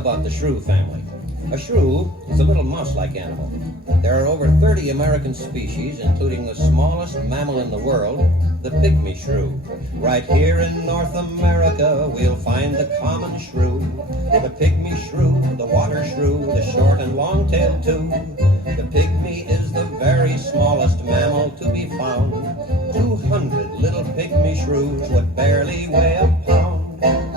about the shrew family. A shrew is a little mouse-like animal. There are over 30 American species, including the smallest mammal in the world, the pygmy shrew. Right here in North America, we'll find the common shrew, the pygmy shrew, the water shrew, the short and long-tailed too. The pygmy is the very smallest mammal to be found. 200 little pygmy shrews would barely weigh a pound.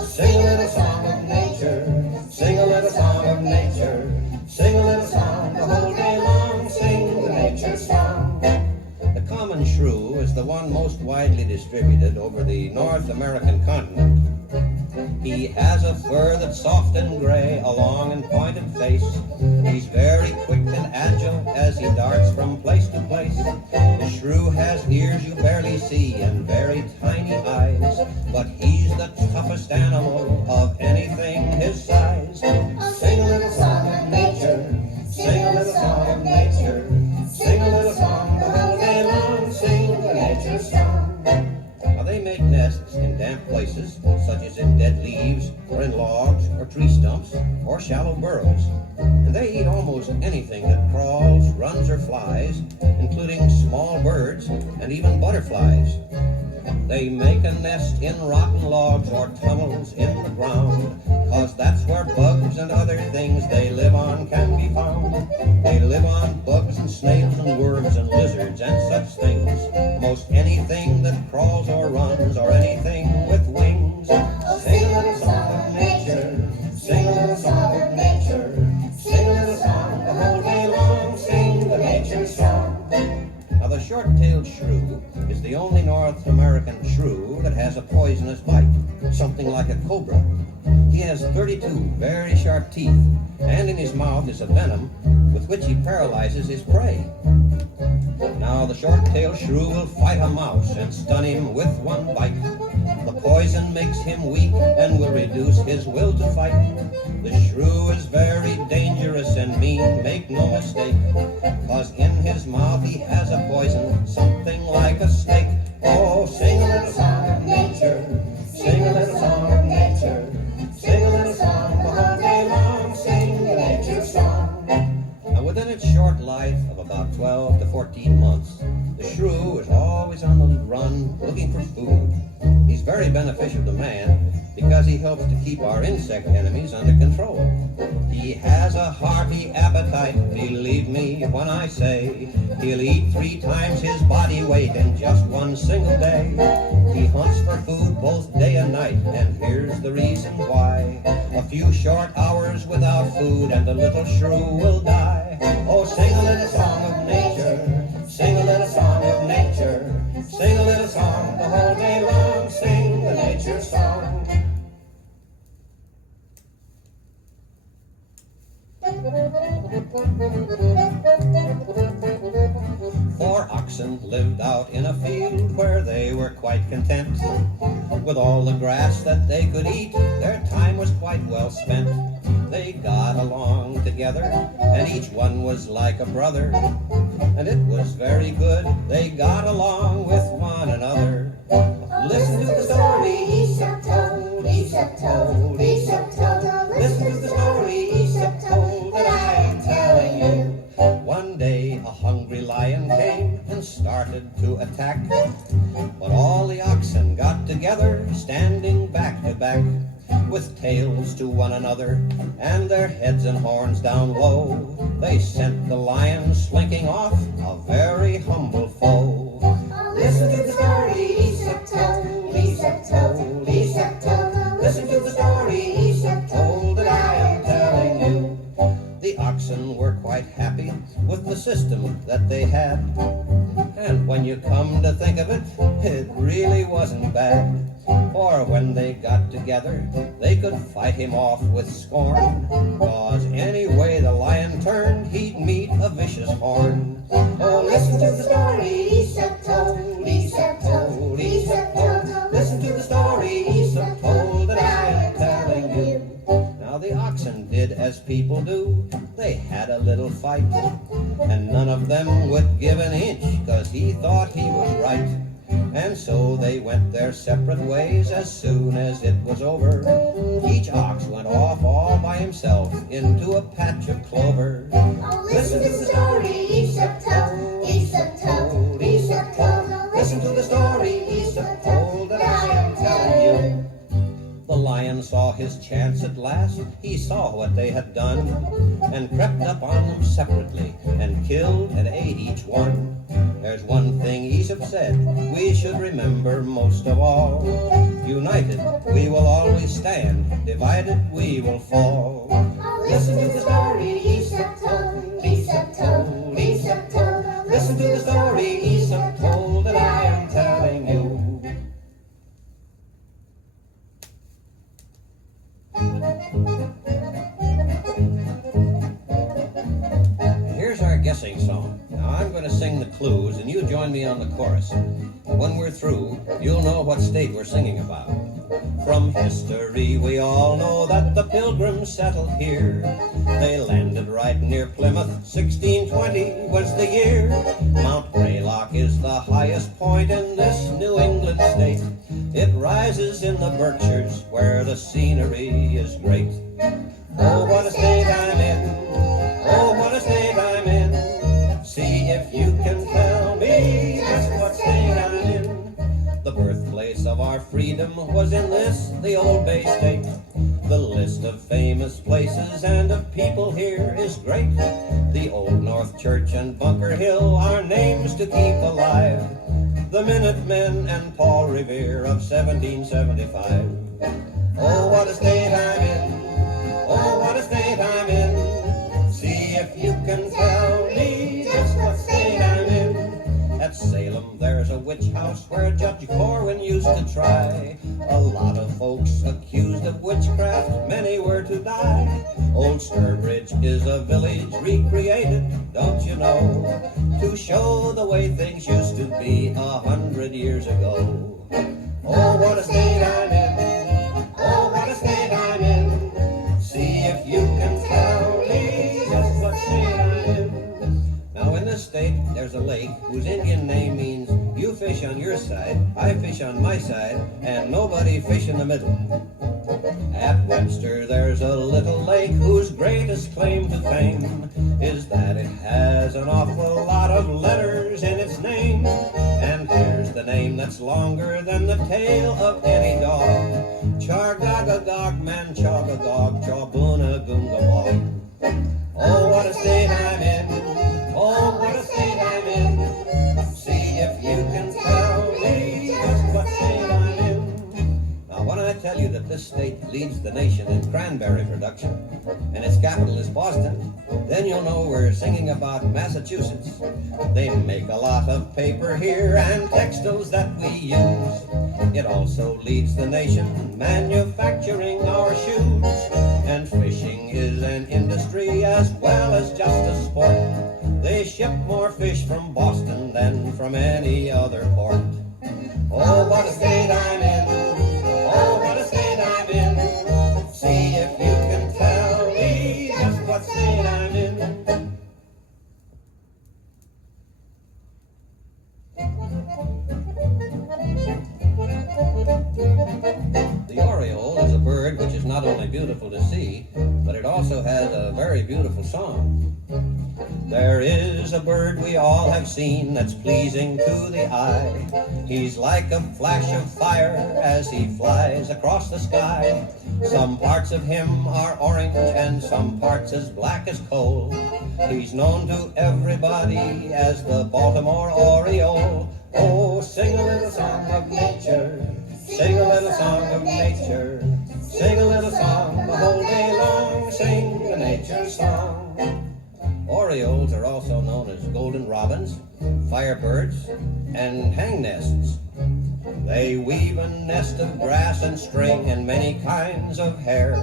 Sing a little song of nature, sing a little song of nature, sing a little song the whole day long, sing the nature song. The common shrew is the one most widely distributed over the North American continent. He has a fur that's soft and gray, a long and pointed face. He's very quick and agile as he darts from place to place. The shrew has ears you barely see and very tiny eyes, but he's the toughest animal of anything his size. Sing a little song of nature, sing a little song of nature, sing a little song the whole day long, sing the nature song. Now they make nests in damp places, such as in dead leaves, or in logs, or tree stumps, or shallow burrows. And they eat almost anything that crawls, runs, or flies, including small birds and even butterflies. They make a nest in rotten logs or tunnels in the ground, 'cause that's where bugs and other things they live on can be found. They live on bugs and snails and worms and lizards and such things. Most anything that crawls or runs or anything with wings. Sing a little song of nature, sing a little song of nature, sing a little song the whole day long, sing the nature song. Now the short-tailed shrew is the only North American shrew that has a poisonous bite, something like a cobra. He has 32 very sharp teeth, and in his mouth is a venom with which he paralyzes his prey. Now the short-tailed shrew will fight a mouse and stun him with one bite. The poison makes him weak and will reduce his will to fight. The shrew is very dangerous and mean, make no mistake, 'cause in his mouth he has a poison, something like a snake. Oh, sing a little song of nature, sing a little song of nature, sing a little song the whole day long, sing the nature song. Now within its short life of about 12 to 14 months, the shrew is always on the run looking for food. He's very beneficial to man because he helps to keep our insect enemies under control. He has a hearty appetite, believe me when I say he'll eat 3 times his body weight in just one single day. He hunts for food both day and night, and here's the reason why. A few short hours without food and the little shrew will die. Oh, sing a little song of nature, sing a little song of nature, sing a little song the whole day long, sing the nature song. Fouroxen lived out in a field where they were quite content. With all the grass that they could eat, their time was quite well spent. They got along together, and each one was like a brother. And it was very good, they got along with one another. Listen to the story Aesop told, Aesop told, Aesop told. Listen to the story Aesop told that I am telling you. One day a hungry lion came and started to attack, but all the oxen got together, standing back to back, with tails to one another and their heads and horns down low. They sent the lion slinking off, a very humble foe. Listen to the story Aesop told, Aesop told, Aesop told. Listen to the story Aesop told that I am telling you. The oxen were quite happy with the system that they had, and when you come to think of it, it really wasn't bad. For when they got together, they could fight him off with scorn, 'cause any way the lion turned, he'd meet a vicious horn. Oh, listen to the story Aesop told, Aesop told, Aesop told. Listen to the story Aesop told that I am telling you. Now the oxen did as people do, they had a little fight, and none of them would give an inch, 'cause he thought he was right. And so they went their separate ways as soon as it was over. Each ox went off all by himself into a patch of clover. Oh, listen to the story Aesop told, Aesop told, Aesop told. Listen to the story Aesop told that I am telling you. The lion saw his chance at last. He saw what they had done and crept up on them separately and killed and ate each one. There's one thing Aesop said we should remember most of all. United we will always stand, divided we will fall. Oh, listen to the story Aesop told, Aesop told, Aesop told. Listen to the story Aesop told that I am telling you. Here's our guessing song. Now I'm going to sing the clues and you join me on the chorus. When we're through, you'll know what state we're singing about. From history we all know that the Pilgrims settled here. They landed right near Plymouth, 1620 was the year. Mount Greylock is the highest point in this New England state. It rises in the Berkshires where the scenery is great. Oh, what a state I'm in, oh, what a state I'm in. See if you can tell me just what state I'm in. The birthplace of our freedom was in this, the old Bay State. The list of famous places and of people here is great. The Old North Church and Bunker Hill are names to keep alive. The Minutemen and Paul Revere of 1775. Oh, what a state I'm in, oh, what a state I'm in. See if you can tell me just what state I'm in. At Salem there's a witch house where Judge Corwin used to try. A lot of folks accused of witchcraft, many were to die. Old Sturbridge is a village recreated, don't you know, to show the way things used to be 100 years ago. Oh, what a state I'm in, oh, what a state I'm in. See if you can tell me just what state I'm in. Now in this state there's a lake whose Indian name means you fish on your side, I fish on my side, and nobody fish in the middle. At Webster there's a little lake whose greatest claim to fame is that it has an awful lot of letters in its name. And here's the name that's longer than the tail of any dog. Chargagagog man chogagog chawboona goongawog. Oh, what a state I'm in, oh, what a state I'm in. See if you can tell me just what state I'm in. Now when I tell you that this state leads the nation in cranberry production and its capital is Boston, then you'll know we're singing about Massachusetts. They make a lot of paper here and textiles that we use. It also leads the nation manufacturing our shoes. And fishing is an industry as well as just a sport. They ship more fish from Boston than from any other port. Oh, what a state I'm in, oh, what a state I'm in. See if you can tell me just what state I'm in. The Oriole is a bird which is not only beautiful to see, but it also has a very beautiful song. There is a bird we all have seen that's pleasing to the eye. He's like a flash of fire as he flies across the sky. Some parts of him are orange and some parts as black as coal. He's known to everybody as the Baltimore Oriole. Oh, sing a little song of nature, sing a little song of nature, sing a little song the whole day long, sing the nature song. Orioles are also known as golden robins, firebirds, and hang nests. They weave a nest of grass and string and many kinds of hair,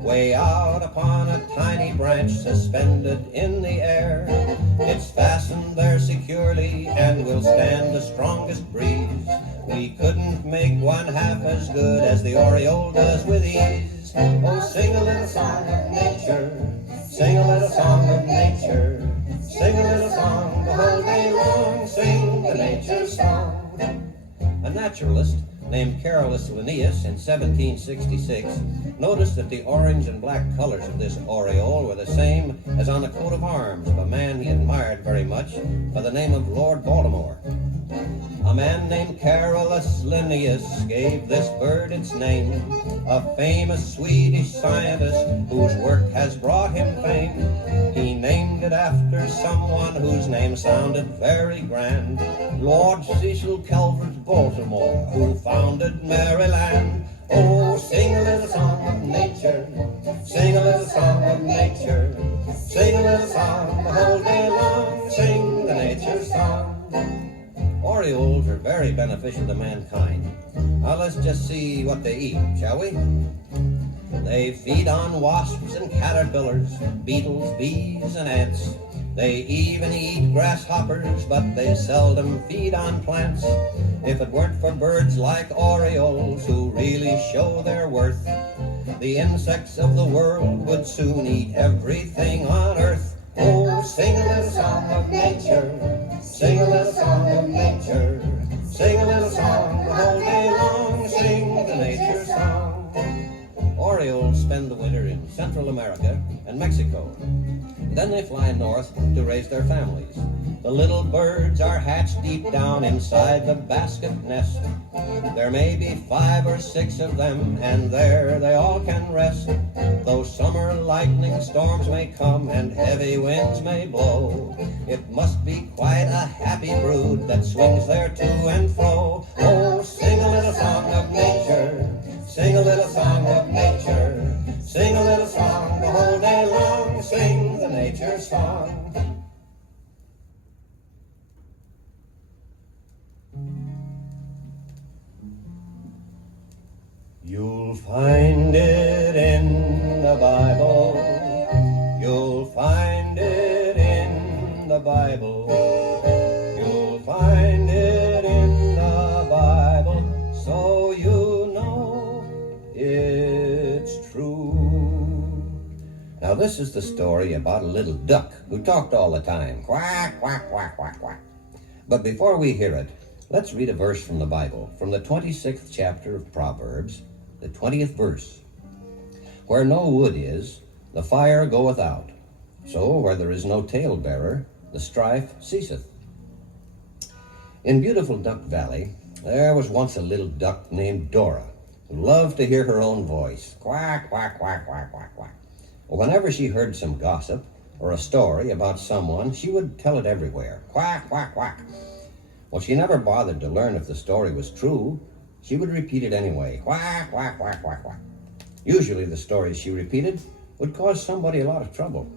way out upon a tiny branch suspended in the air. It's fastened there securely and will stand the strongest breeze. We couldn't make one half as good as the Oriole does with ease. Oh, sing a little song of nature, sing a little song of nature, sing a little song the whole day long, sing the nature song. A naturalist named Carolus Linnaeus in 1766 noticed that the orange and black colors of this Oriole were the same as on the coat of arms of a man he admired very much by the name of Lord Baltimore. A man named Carolus Linnaeus gave this bird its name, a famous Swedish scientist whose work has brought him fame. He named it after someone whose name sounded very grand, Lord Cecil Calvert Baltimore, who founded Maryland. Oh, sing a little song of nature, sing a little song of nature, sing a little song the whole day long, sing the nature song. Orioles are very beneficial to mankind. Now let's just see what they eat, shall we? They feed on wasps and caterpillars, beetles, bees, and ants. They even eat grasshoppers, but they seldom feed on plants. If it weren't for birds like orioles who really show their worth, the insects of the world would soon eat everything on earth. Oh, sing a little song of nature, sing a little song of nature, sing a little song the whole day long, sing the nature song. Orioles spend the winter in Central America and Mexico. Then they fly north to raise their families. The little birds are hatched deep down inside the basket nest. There may be 5 or 6 of them, and there they all can rest. Though summer lightning storms may come and heavy winds may blow, it must be quite a happy brood that swings there to and fro. Oh, sing a little song of nature, sing a little song of nature, sing a little song the whole day long, sing the nature song. You'll find it in the Bible, you'll find it in the Bible, you'll find it in the Bible, so you know it's true. Now this is the story about a little duck who talked all the time, quack, quack, quack, quack, quack. But before we hear it, let's read a verse from the Bible, from the 26th chapter of Proverbs, the 20th verse. Where no wood is, the fire goeth out. So where there is no talebearer, the strife ceaseth. In beautiful Duck Valley, there was once a little duck named Dora, who loved to hear her own voice, quack, quack, quack, quack, quack, quack. Whenever she heard some gossip or a story about someone, she would tell it everywhere, quack, quack, quack. Well, she never bothered to learn if the story was true. She would repeat it anyway, quack, quack, quack, quack, quack. Usually the stories she repeated would cause somebody a lot of trouble,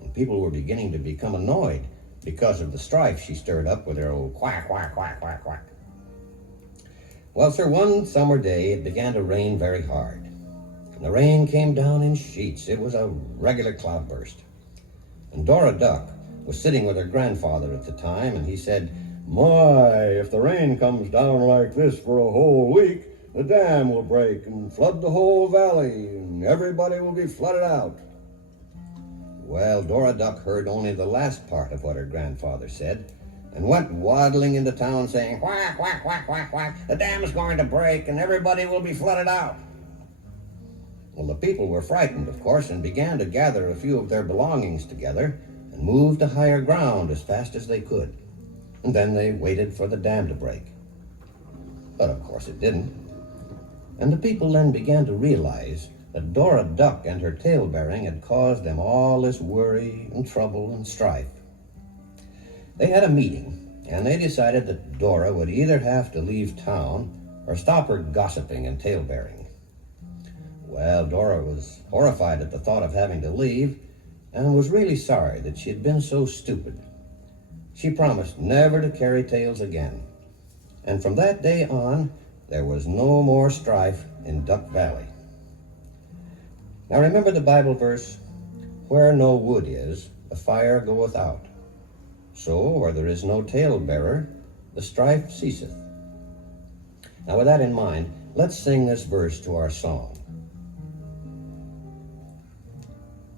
and people were beginning to become annoyed because of the strife she stirred up with her old quack, quack, quack, quack, quack. Well, sir, one summer day it began to rain very hard. And the rain came down in sheets. It was a regular cloudburst. And Dora Duck was sitting with her grandfather at the time, and he said, "My, if the rain comes down like this for a whole week, the dam will break and flood the whole valley, and everybody will be flooded out." Well, Dora Duck heard only the last part of what her grandfather said, and went waddling into town saying, "Quack, quack, quack, quack, quack, the dam is going to break and everybody will be flooded out." Well, the people were frightened, of course, and began to gather a few of their belongings together and move to higher ground as fast as they could. And then they waited for the dam to break. But of course it didn't. And the people then began to realize that Dora Duck and her tale-bearing had caused them all this worry and trouble and strife. They had a meeting, and they decided that Dora would either have to leave town or stop her gossiping and tale-bearing. Well, Dora was horrified at the thought of having to leave, and was really sorry that she had been so stupid. She promised never to carry tales again. And from that day on, there was no more strife in Duck Valley. Now remember the Bible verse, "Where no wood is, the fire goeth out. So where there is no tale-bearer, the strife ceaseth." Now with that in mind, let's sing this verse to our song.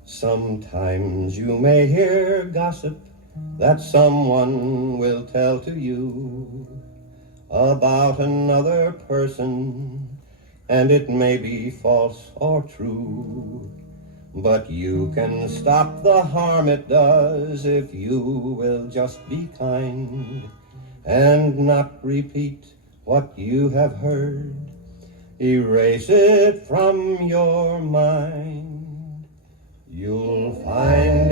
Sometimes you may hear gossip that someone will tell to you. about another person, and it may be false or true, but you can stop the harm it does if you will just be kind and not repeat what you have heard. Erase it from your mind. You'll find